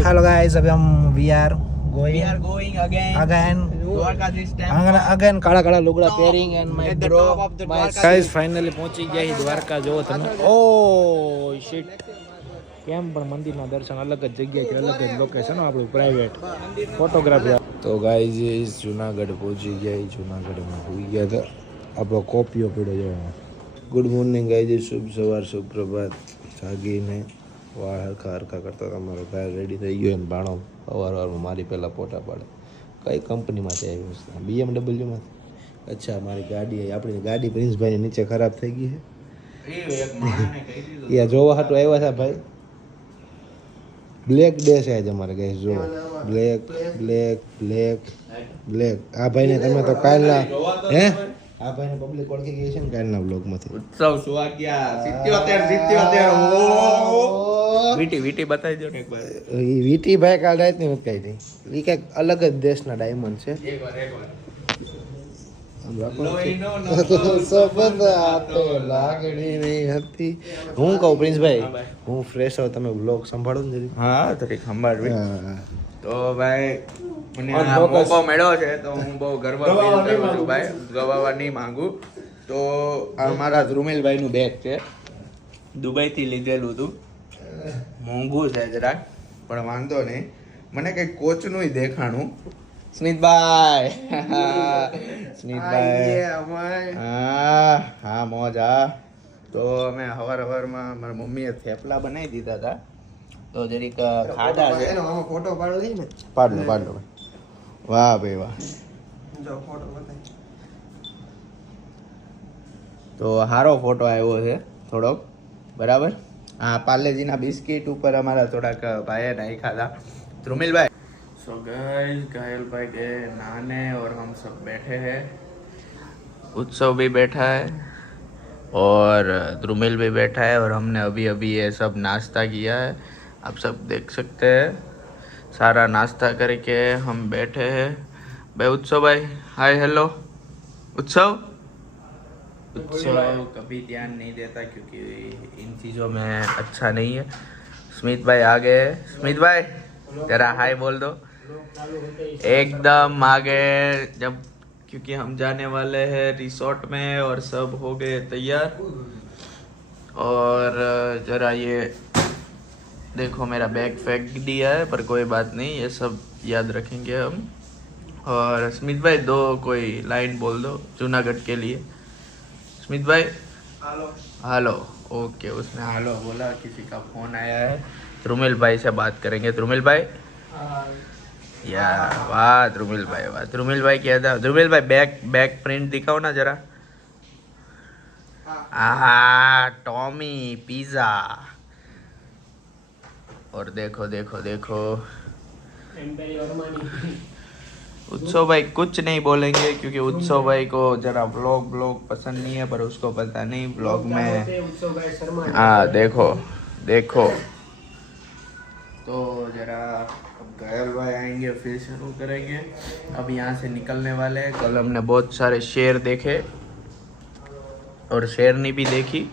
Hello guys, अभी हम we are We are going going again Dwarkadhish temple. Again काला काला लुगड़ा pairing and my At the bro top of the Dwarkadhish. Guys finally पहुंची गया ही द्वारका जो તમે ઓ શિટ કેમ પણ મંદિરના દર્શન અલગ જ જગ્યાએ કે અલગ જ લોકેશન આપણું પ્રાઇવેટ ફોટોગ્રાફી તો ગાઈસ જુનાગઢ પહોંચી ગયા ही જુનાગઢમાં હોઈ ગયા હતા આપણો કોપીઓ પડ્યો જો ગુડ મોર્નિંગ ગાઈસ શુભ સવાર સુપ્રભાત જાગીને વાળ હરખા હરખા કરતા તમારો ભાઈ રેડી થઈ ગયો ને ભાણો સવારમાં મારી પહેલાં ફોટા પાડે કઈ કંપનીમાંથી આવ્યું છે BMW માંથી અચ્છા મારી ગાડી આપણી ગાડી પ્રિન્સભાઈની નીચે ખરાબ થઈ ગઈ છે યા જોવા હાટું આવ્યા હતા ભાઈ બ્લેક ડે છે આજે અમારે ગાઈસ જો બ્લેક બ્લેક બ્લેક બ્લેક આ ભાઈને તમે તો કાલના હે આ ભાઈને પબ્લિક ઓળખી ગઈ છે ને કાલના બ્લોગમાંથી ઉત્સવ સુવાગ્યા 77 ઓ વીટી બતાવી દો ને એક વાર ઈ વીટી ભાઈ કાલ રાતની વાત કહી હતી ઈ કઈક અલગ જ દેશના ડાયમંડ છે લાગણી નહીં હતી હું કહું પ્રિન્સભાઈ હું ફ્રેશ હોઉં તમે બ્લોગ સંભાળો ને જરી હા તો કંઈક સંભાળવી તો ભાઈ મને આ મોકો મળ્યો છે તો હું બહુ ગર્વ ફીલ કરું છું ભાઈ ગવાવા નહીં માંગુ તો આ મારા ધ્રુમિલભાઈનું બેગ છે દુબઈથી લીધેલું હતું મોંઘું છે જરાક પણ વાંધો નહીં મને કંઈક કોચનું દેખાણું સ્મિતભાઈ સ્મિતભાઈ હા મોજ હા તો અમે હવારમાં મારા મમ્મીએ થેપલા બનાવી દીધા હતા તો જરીક ખાધા છે ફોટો પાડો છે ને પાડ લો વાહ ભાઈ વાહ જો ફોટો બતાય તો સારો ફોટો આવ્યો છે થોડોક બરાબર हाँ पार्ले ना बिस्किट ऊपर हमारा थोड़ा भाई नहीं खाधा ध्रुमिल भाई सो गाइस घायल भाई गए नहाने और हम सब बैठे हैं उत्सव भी बैठा है और ध्रुमिल भी बैठा है और हमने अभी अभी ये सब नाश्ता किया है आप सब देख सकते हैं सारा नाश्ता करके हम बैठे हैं भाई उत्सव भाई हाय हेलो उत्सव कभी ध्यान नहीं देता क्योंकि इन चीज़ों में अच्छा नहीं है स्मित भाई आगे स्मित भाई जरा हाय बोल दो एकदम आगे जब क्योंकि हम जाने वाले हैं रिसोर्ट में और सब हो गए तैयार और जरा ये देखो मेरा बैग फेंक दिया है पर कोई बात नहीं ये सब याद रखेंगे हम और स्मित भाई दो कोई लाइन बोल दो जूनागढ़ के लिए स्मित भाई हेलो ओके उसने हेलो बोला किसी का फोन आया है ध्रुमिल भाई से बात करेंगे ध्रुमिल भाई यार वाह ध्रुमिल भाई क्या था ध्रुमिल भाई बैक प्रिंट दिखाओ ना जरा टॉमी पिज्जा और देखो उत्सव भाई कुछ नहीं बोलेंगे क्योंकि उत्सव भाई को जरा ब्लॉग पसंद नहीं है पर उसको पता नहीं ब्लॉग में हाँ देखो तो जरा अब घायल भाई आएंगे फिर शुरू करेंगे अब यहाँ से निकलने वाले हैं कल हमने बहुत सारे शेर देखे और शेरनी भी देखी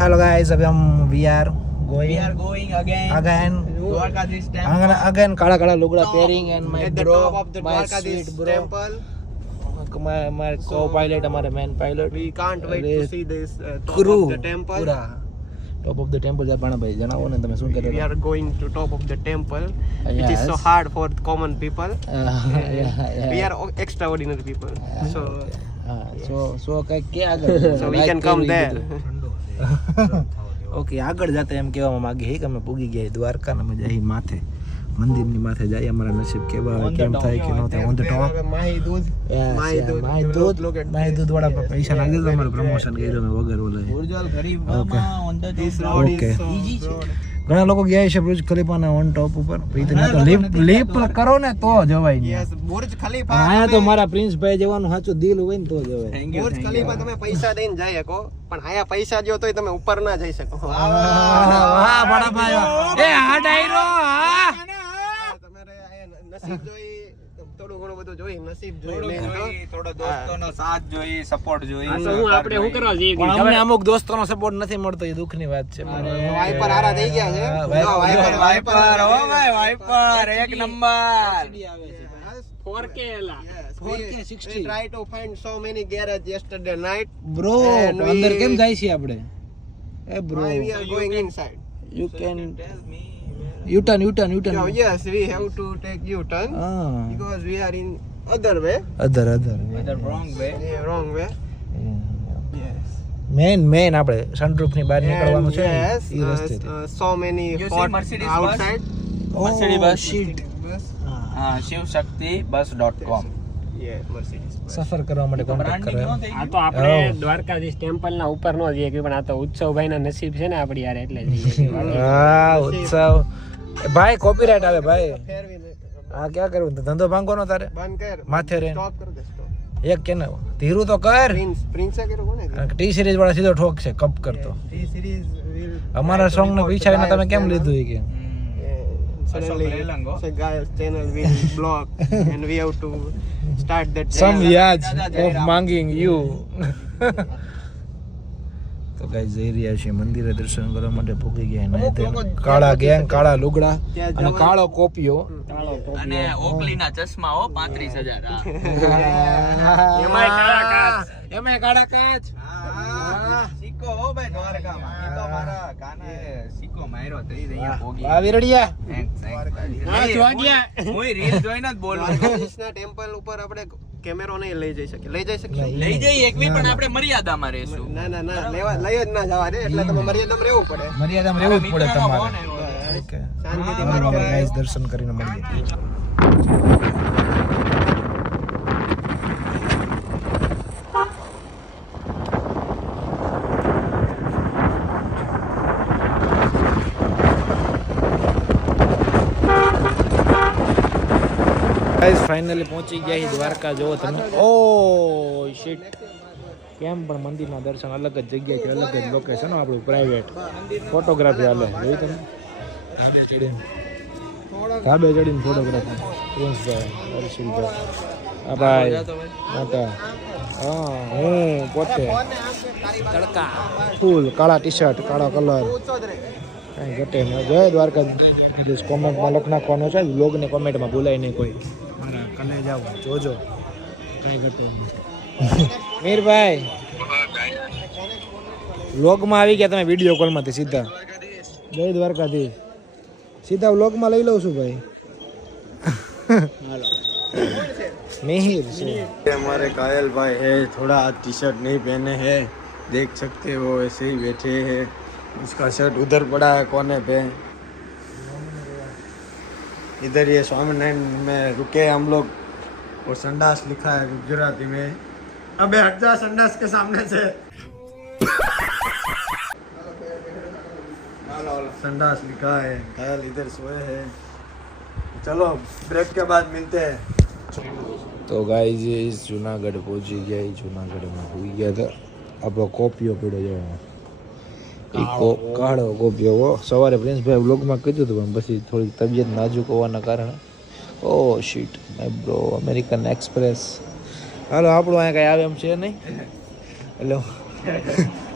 हेलो गाइस, अभी हम we are going again Dwarkadhish temple. again काला काला लुगड़ा pairing and my At the bro top of the my Dwarkadhish sweet bro temple. my co-pilot हमारे main pilot We can't wait to see this top crew of the temple. પૂરા top of the temple જાપાના ભાઈ જણાવો ને તમે શું કહેતા We are going to top of the temple, Yes. which is so hard for common people. We yeah are extraordinary people, so so કે આગળ so we can come there. Okay આગળ જતા એમ કહેવા માંગે છે કે અમે પૂગી ગયા દ્વારકા ને અમે જઈ માથે મંદિરની માથે જાય અમારા નસીબ કેવા હોય કેમ થાય કે ન થાય ઓન ધ ટોપ માહી દૂધ વાળા પૈસા નાખી દીધા અમારું પ્રમોશન કર્યું અમે વગર ઓલા ઉર્જલ ગરીબામાં on the this road Okay. is so easy છે ઘણા લોકો ગયા છે બુર્જ ખલીફાના ઓન ટોપ ઉપર પછી તો લિફ્ટ કરો ને તો જવાય ને yes બુર્જ ખલીફા આયા તો મારા પ્રિન્સભાઈ જેવાનું સાચું દિલ હોય ને તો જવાય બુર્જ ખલીફા તમે પૈસા દઈને જઈ શકો પણ આયા પૈસા જો તોય તમે ઉપર ના જઈ શકો વાહ બડા ભાઈ એ આ ડાયરો હા તમારે આયા નસીબ જોઈ તો થોડું ઘણું બધું જોઈ નસીબ જોઈ થોડો દોસ્તોનો સાથ જોઈ સપોર્ટ જોઈ આપણે શું કરવા જઈએ પણ અમને અમુક દોસ્તોનો સપોર્ટ નથી મળતો, એ દુઃખની વાત છે. વાઇપર હારા થઈ ગયા છે વાઇપર હો ભાઈ વાઇપર એક નંબર 4K એલા 4K 60 we try to find so many garage yesterday night bro And we- અંદર કેમ જાય છે આપણે? એ bro why we are going inside you can U turn so yes we have to take U-turn because we are in other way other wrong way wrong way yes man આપણે sunroof ની બહાર નીકળવાનું છે ને, yes ઈ રસ્તે so many You see hot Mercedes bus? outside Mercedes bus. Sheet bus shivshaktibus.com yeah Mercedes bus. સફર કરવા માટે કોન્ટેક્ટ બ્રાન્ડિંગ કરે. નો થઈ આ તો આપણે દ્વારકાધીશ ટેમ્પલ ના ઉપર નો જઈએ પણ આ તો ઉત્સવભાઈ ના નસીબ છે ને આપડી યાર એટલે જઈએ હા ઉત્સવ ભાઈ કોપીરાઇટ આવે ભાઈ. ફેરવી દે. આ ક્યાં કરવું? ધંધો ભાંગવાનો તારે બંધ કર માથે રે સ્ટોપ કર દે સ્ટોપ એક કે ને ધીરું તો કર. પ્રિન્સ કર્યો કોને ટી સિરીઝ વાળા સીધો ઠોક છે કપ કરતો. ટી સિરીઝ will અમારા સોંગ ને વિચારીને તમે કેમ લીધું ઈ કે suddenly Lelango. so guys channel will block and we have to start that some channel. યાદ ઓફ માંગિંગ યુ. તો ગાઈસ જઈ રહ્યા છીએ મંદિરે દર્શન કરવા માટે ભૂગી ગયા ને તે કાળા ગેંગ કાળા લુગડા અને કાળો કોપિયો અને ઓકલીના ચશ્મા હો 35000 એમાંય કાળા કાચ. એમાં કાળા કાચ. સિક્કો હો ભાઈ દ્વારકામાં ઈ તો મારા કાને સિક્કો માર્યો તો ઈ અહીંયા પોગી આ વિરડિયા પાંચ વાગ્યા. હું રીલ જોઈને જ બોલું છું. દ્વારકાધીશના ટેમ્પલ ઉપર આપણે કેમેરો નહીં લઈ જઈ શકીએ લઈ જઈ શકીએ લઈ જઈ એકવી પણ આપણે મર્યાદામાં રહેશું ના લેવા લઈ જ ના જવા દે એટલે તમે મર્યાદામાં રહેવું પડે મર્યાદામાં રહેવું જ પડે તમારે. ઓકે શાંતિથી બરાબર ગાઈસ દર્શન કરીને મળીએ. ગાઈસ ફાઇનલી પહોંચી ગયા છીએ દ્વારકા. જોવો તમે. ઓ શિટ કેમ પણ મંદિરના દર્શન અલગ જ જગ્યાએ છે, અલગ જ લોકેશન આપણું પ્રાઇવેટ ફોટોગ્રાફી હાલે જોઈ તમે. ધાબે ચડીને ફોટોગ્રાફી પ્રિન્સભાઈ હર્ષિલભાઈ આ ભાઈ મોટા હા હું પોતે તડકા ફૂલ કાળા ટી શર્ટ કાળો કલર કાંઈ ઘટે નહીં. જય દ્વારકાધીશ કોમેન્ટમાં લખ નાખવાનો છે વ્લોગને કોમેન્ટમાં ભૂલાય નહીં કોઈ. મારા કલે જાઓ જોજો કાંઈ ઘટે નહીં. મીરભાઈ વ્લોગમાં આવી ગયા તમે વિડીયો કોલમાંથી સીધા. જય દ્વારકાધીશ सीधा व्लॉग में ले लो છું भाई मिहिर से हमारे कायल भाई है थोड़ा टी शर्ट नहीं पहने हैं देख सकते हो ऐसे ही बैठे हैं उसका शर्ट उधर पड़ा है कोने पे इधर ये स्वामीनारायण में रुके हम लोग और संडास लिखा है गुजराती में अबे हट जा संडास के सामने से संडास लिखा है कायल इधर सोए हैं चलो ब्रेक के बाद मिलते हैं तो गाइस जूनागढ़ पहुंची गया. जूनागढ़ में हुई गया था આપણો કોપિયો પીડ્યો જવાનો એ કાળો કોપિયો હો. સવારે પ્રિન્સભાઈ વ્લોગમાં કીધું હતું પણ પછી થોડી તબિયત નાજુક હોવાના કારણે oh shit my bro American express. હાલો આપણું અહીંયા કાંઈ આવે એમ છે નહીં એટલે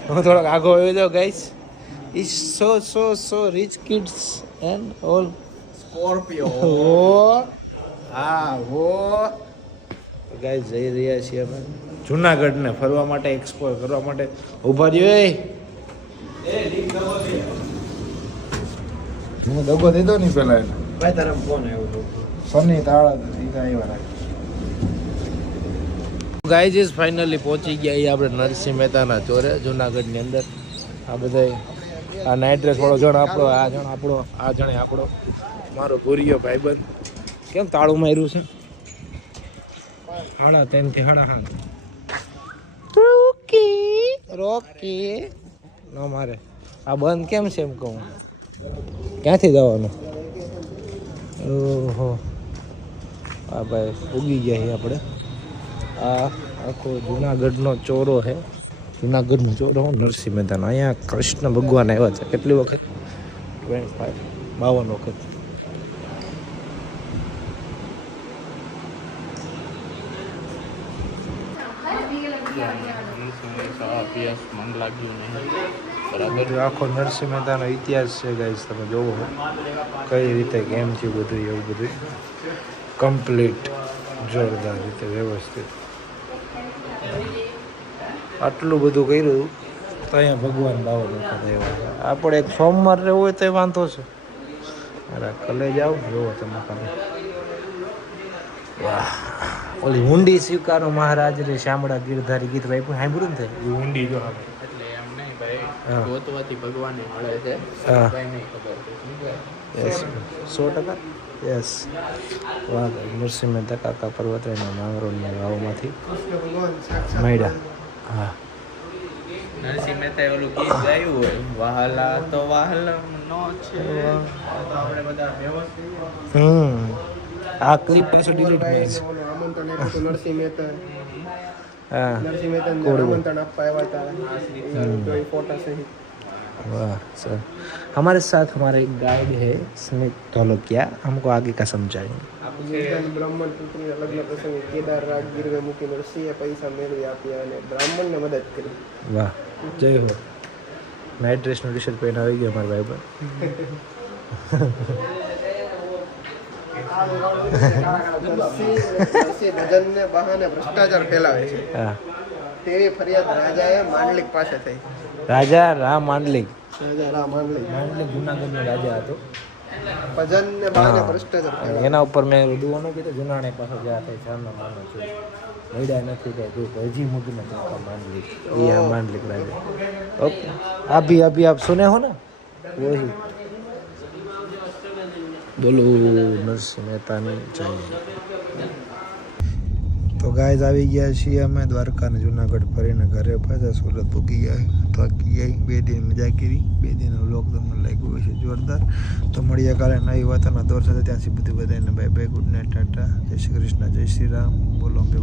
હું થોડોક આગો આવ્યો જાઉં. Guys is so rich kids and all Scorpio oh હા ઓ ગાઈસ જઈ રહ્યા છીએ અમે જુનાગઢને ફરવા માટે એક્સપ્લોર કરવા માટે. ઊભા રહ્યો એ હું દગો દીધો નહીં પેલા એને भाई तरफ फोन है वो સની તાળા દીધા આવ્યા રાખે. ગાઈસ ઇઝ ફાઇનલી પહોંચી ગયા એ આપણે નરસિંહ મહેતાના ચોરે જુનાગઢની અંદર. આ બધા આ નાઇટ ડ્રેસ વાળો જણ આપણો આ જણ આપણો આ જણે આપણો મારો ભૂરિયો ભાઈબંધ. કેમ તાળું માર્યું છે? 3:30 થી 5:30. રોકી ન મારે આ બંધ કેમ છે એમ કહું. ક્યાંથી જવાનું? ઓહો આ ભાઈ ઉગી ગયા છીએ આપણે. આ આખો જુનાગઢનો ચોરો છે. જુનાગઢનો ચોરો નરસિંહ મહેતાનો. અહીંયા કૃષ્ણ ભગવાન આવ્યા છે કેટલી વખત? 52 વખત. અભ્યાસ મન લાગ્યું નહીં બરાબર. બધું આખો નરસિંહ મહેતાનો ઇતિહાસ છે ગાઈસ, તમે જોવો કઈ રીતે કેમ છે બધું, એવું બધું કમ્પ્લીટ જોરદાર રીતે વ્યવસ્થિત. આટલું બધું કર્યું તો અહીંયા ભગવાન બાવો દેખાતા એવા. આપણે એક સોમવાર રહેવું હોય તો એ વાંધો છે. અરે કલે જાઓ જોવો તમે ખાલી. વાહ, ઓલી હુંડી સ્વીકારો મહારાજ રે શામળા ગીરધારી ગીત ભાઈ પણ સાંભળ્યું ને એ હુંડી જો હવે. એટલે એમ નહીં ભાઈ, હા. ગોતવાથી ભગવાનને મળે છે. હા. ભાઈ નહીં ખબર છે શું કહે? યસ 100%. યસ. વાહ નરસિંહ મહેતા કાકા પર્વતરાયના માંગરોળના વાવમાંથી કૃષ્ણ ભગવાન સાક્ષાત મળ્યા. હા નરસિંહ મહેતાએ ઓલું ગીત ગાયું હોય, વહાલા તો વહાલમ નો છે. તો આપણે બધા વ્યવસ્થિત આ ક્લિપ પાછું ડિલીટ ભાઈ કરી. ઓલું આમંત્રણ આપ્યું હતું નરસિંહ મહેતા. હા નરસિંહ મહેતાને કોળવું. આમંત્રણ આપવા આવ્યા હતા. તો એ ફોટા સહિત. वाह सर, हमारे साथ हमारे एक गाइड है स्मित ढोलकिया, हमको आगे का समझाएंगे. નિર્ધન બ્રાહ્મણ પુત્રીના લગ્ન પ્રસંગે કેદાર રાગ ગીરવે મૂકી નરસિંહે પૈસા મેળવી આપ્યા અને બ્રાહ્મણને મદદ કરી. વાહ, જય હો. નાઇટ ડ્રેસનું ટી શર્ટ પહેરીને આવી ગયો અમારા ભાઈ પર. નરસિંહ ભજનને બહાને ભ્રષ્ટાચાર ફેલાવે છે હા, તેવી ફરિયાદ રાજાએ માંડલિક પાસે થઈ. રાજા રામ માંડલિક. રાજા રામ માંડલિક માંડલિક જુનાગઢનો રાજા હતો. ભજનને બહાને હા. ભ્રષ્ટાચાર ફેલાવે. એના ઉપર મેં દુવાનો કીધું જુનાણે પાસે ગયા થાય ચારનો માનો છું મળ્યા નથી કઈ તું હજી મૂકીને કાકા માંડલિક એ આ માંડલિક રાજા. ઓકે, અભી આપ સુને હો ને વही. બોલો નરસિંહ મહેતાની જય. તો ગાઈઝ આવી ગયા છીએ અમે દ્વારકા ને જુનાગઢ ફરીને ઘરે પાછા સુરત પૂકી ગયા. થાકી ગયા, 2 દિન મજા કરી. 2 દિનનો વ્લોગ તમને લાગ્યો હશે જોરદાર. તો મળીએ કાલે નવી વાતના દોર સાથે. ત્યાંથી બધું બધાને bye bye, good night, Tata, જય શ્રી કૃષ્ણ, જય શ્રી રામ, બોલો અંબે